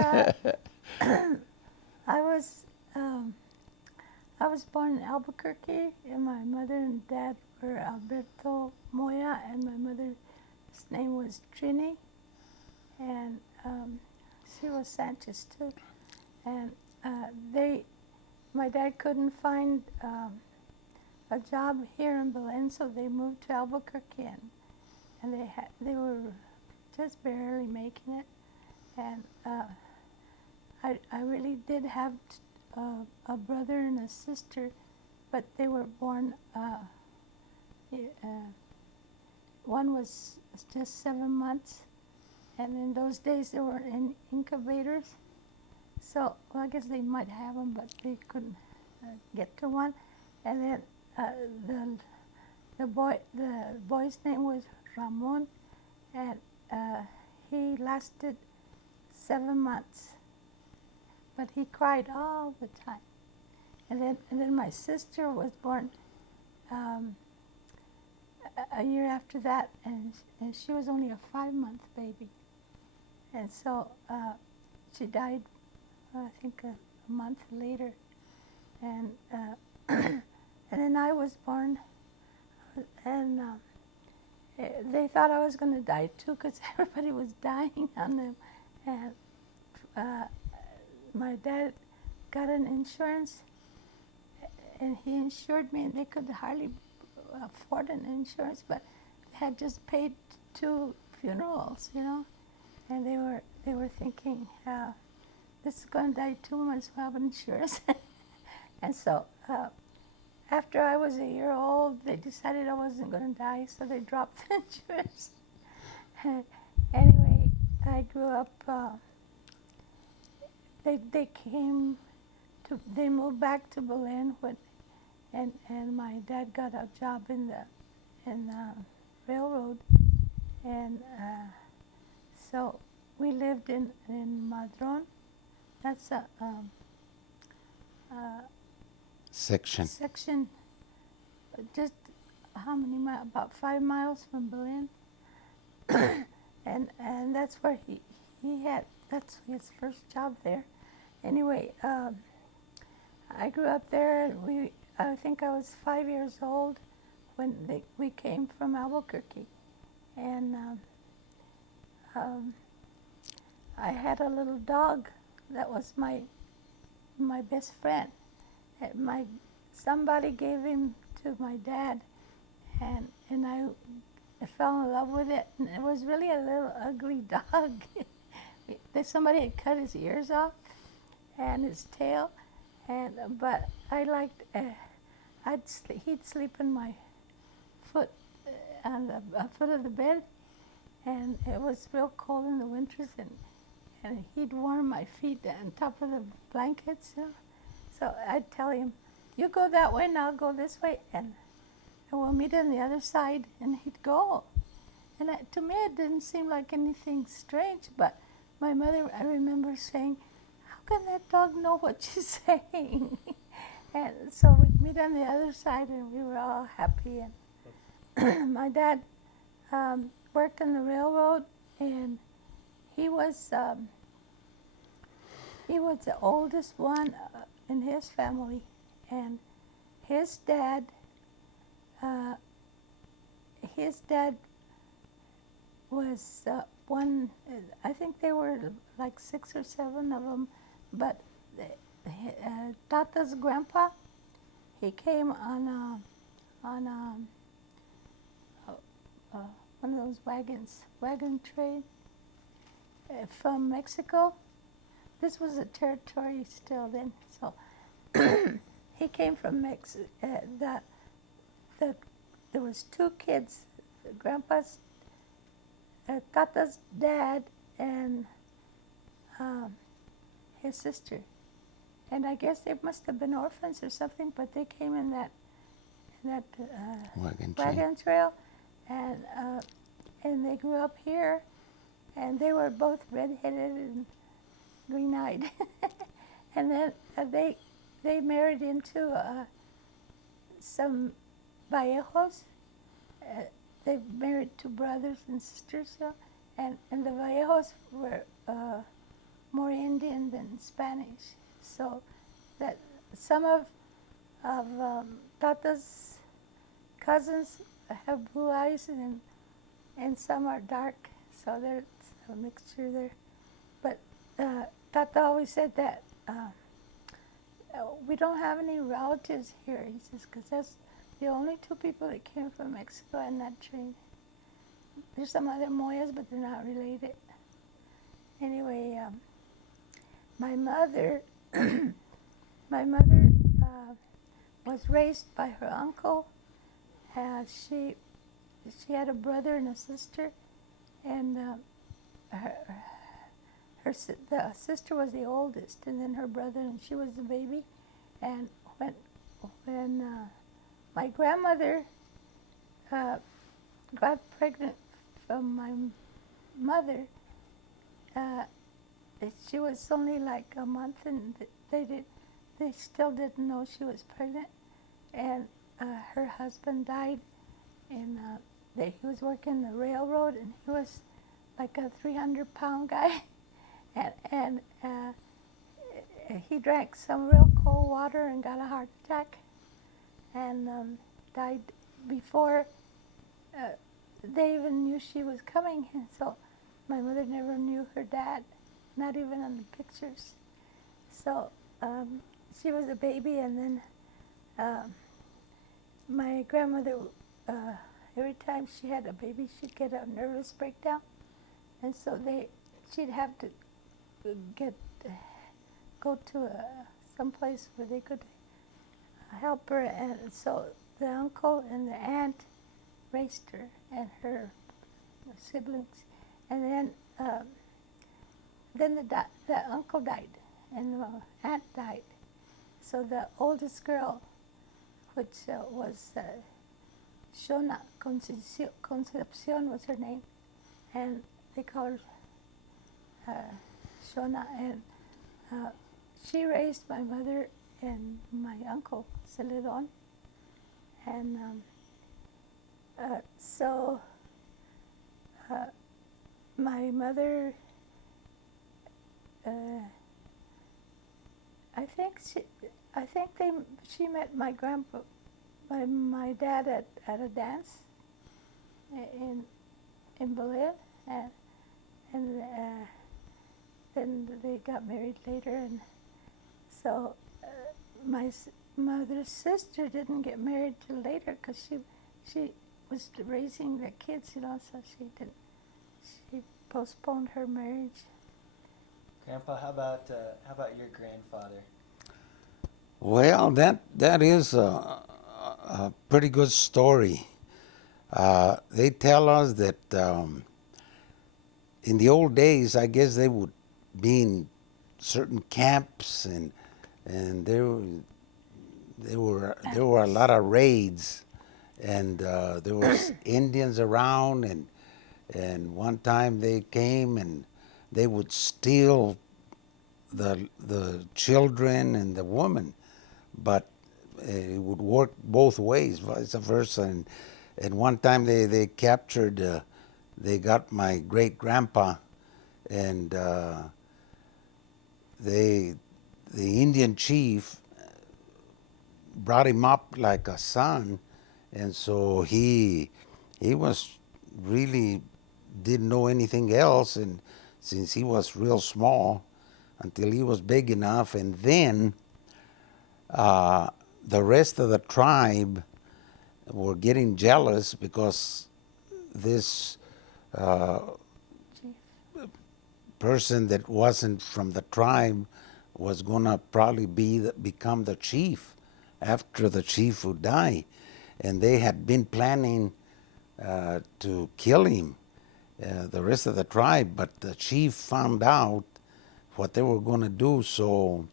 uh, I was um, I was born in Albuquerque, and my mother and dad were Alberto Moya, and my mother's name was Trini, and she was Sanchez too. And they, my dad couldn't find a job here in Belen, so they moved to Albuquerque, and they were just barely making it. And I really did have a brother and a sister, but they were born. One was just 7 months, and in those days they were in incubators. So well, I guess they might have them, but they couldn't get to one. And then the boy's name was Ramon, and he lasted 7 months, but he cried all the time. And then my sister was born a year after that, and she was only a 5-month baby, and so she died, I think a month later, and and then I was born, and they thought I was going to die too, because everybody was dying on them, and my dad got an insurance, and he insured me, and they could hardly afford an insurance, but they had just paid 2 funerals, and they were thinking, this is going to die too, might as well have insurance. And so after I was a year old, they decided I wasn't going to die, so they dropped the insurance. Anyway, I grew up, they moved back to Belen and my dad got a job in the railroad, and so we lived in Madron. That's a section just how many miles? About 5 miles from Belen, and that's where that's his first job there. Anyway, I grew up there, and I think I was 5 years old when we came from Albuquerque, and I had a little dog that was my best friend. Somebody gave him to my dad, and I fell in love with it, and it was really a little ugly dog. Somebody had cut his ears off and his tail, but I liked. He'd sleep in my foot on the foot of the bed, and it was real cold in the winters, and he'd warm my feet on top of the blankets. So I'd tell him, "You go that way, and I'll go this way, and we'll meet on the other side." And he'd go. And to me, it didn't seem like anything strange, but my mother, I remember saying, "How can that dog know what she's saying?" And so we'd meet on the other side, and we were all happy. And my dad worked in the railroad, and he was the oldest one in his family, and his dad was one. I think there were like 6 or 7 of them, but Tata's grandpa, he came on one of those wagon train from Mexico. This was a territory still then, so he came from Mexico. There was 2 kids, Grandpa's, Tata's dad, and his sister. And I guess they must have been orphans or something, but they came in that wagon trail, and they grew up here, and they were both redheaded and green-eyed. And then they married into some Vallejos. They married 2 brothers and sisters, and the Vallejos were more Indian Indian than Spanish. So that some of Tata's cousins have blue eyes and some are dark. So there's a mixture there. But Tata always said that we don't have any relatives here. He says, because that's the only two people that came from Mexico in that train. There's some other Moyas, but they're not related. Anyway, my mother, my mother was raised by her uncle. She had a brother and a sister, and the sister was the oldest, and then her brother, and she was the baby. And when my grandmother got pregnant from my mother, she was only like a month, and they still didn't know she was pregnant. And her husband died, and he was working the railroad, and he was like a 300-pound guy, and he drank some real cold water and got a heart attack, and died before they even knew she was coming. And so my mother never knew her dad, not even in the pictures. So she was a baby, and then my grandmother, every time she had a baby, she'd get a nervous breakdown, and so she'd have to go to some place where they could help her. And so the uncle and the aunt raised her and her siblings, and then the uncle died and the aunt died. So the oldest girl, which was Shona Concepcion was her name, and they called her Shona, and she raised my mother and my uncle Celedon, and so my mother, I think she met my grandpa, my dad at a dance in Bolivia, and then they got married later, and so my mother's sister didn't get married till later because she was raising the kids, so she postponed her marriage. Grandpa, how about your grandfather? Well, that is a pretty good story. They tell us that in the old days, I guess they would be in certain camps, and there were a lot of raids, and there was Indians around, and one time they came and they would steal the children and the women, but it would work both ways, vice versa. And one time they captured, they got my great grandpa, and the Indian chief brought him up like a son, and so he was really didn't know anything else, and since he was real small until he was big enough, and then the rest of the tribe were getting jealous because this person that wasn't from the tribe was gonna probably become the chief after the chief would die, and they had been planning to kill him, the rest of the tribe, but the chief found out what they were going to do, so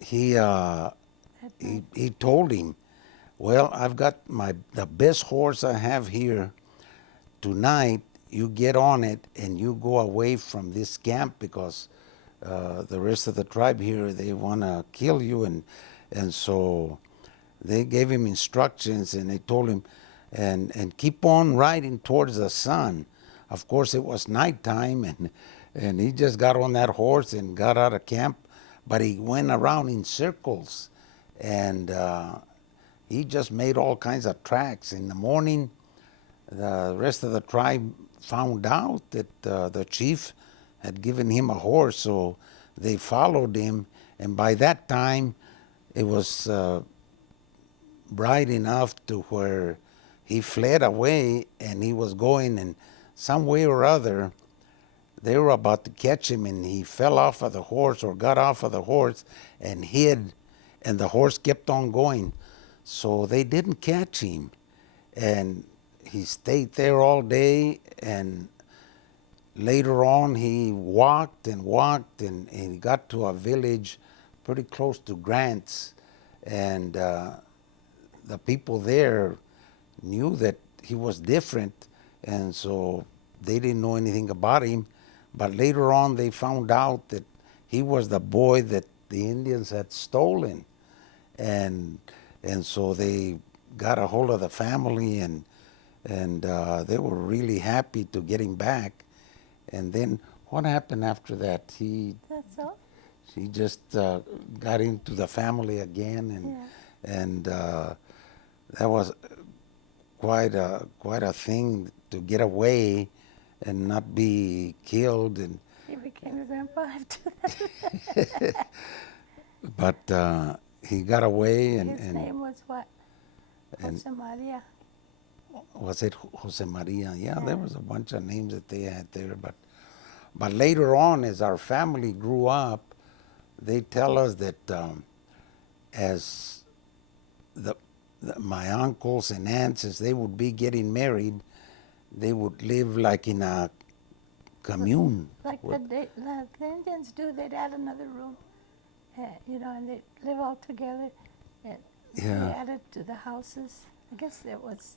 he told him, well, I've got the best horse I have here. Tonight you get on it and you go away from this camp because the rest of the tribe here, they want to kill you, and so they gave him instructions, and they told him and keep on riding towards the sun. Of course, it was nighttime, And he just got on that horse and got out of camp, but he went around in circles, and he just made all kinds of tracks. In the morning, the rest of the tribe found out that the chief had given him a horse, so they followed him. And by that time, it was bright enough to where he fled away, and he was going, and some way or other, they were about to catch him, and he fell off of the horse or got off of the horse and hid, and the horse kept on going. So they didn't catch him, and he stayed there all day, and later on he walked and walked, and he got to a village pretty close to Grant's, and the people there knew that he was different, and so they didn't know anything about him. But later on, they found out that he was the boy that the Indians had stolen, and so they got a hold of the family, and they were really happy to get him back. And then what happened after that? That's all. He just got into the family again, and that was quite a thing to get away and not be killed. And He became a grandpa after that. but he got away, His name was what? and Jose Maria. was it Jose Maria? Yeah, Yeah. there was a bunch of names that they had there. But later on, as our family grew up, they tell us that as my uncles and aunts, as they would be getting married, they would live like in a commune. Like the Indians do, they'd add another room, and they'd live all together. And They Yeah, added to the houses. I guess that was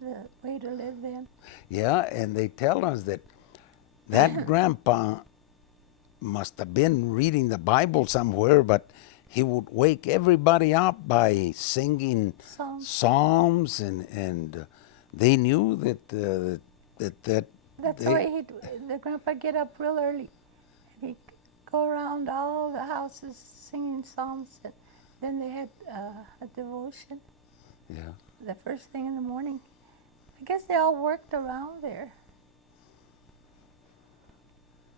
the way to live then. yeah, and they tell us that that grandpa must have been reading the Bible somewhere, but he would wake everybody up by singing Songs. psalms, and they knew that That's they, the way the grandpa get up real early. And he'd go around all the houses singing psalms. And then they had a devotion yeah. the first thing in the morning. I guess they all worked around there.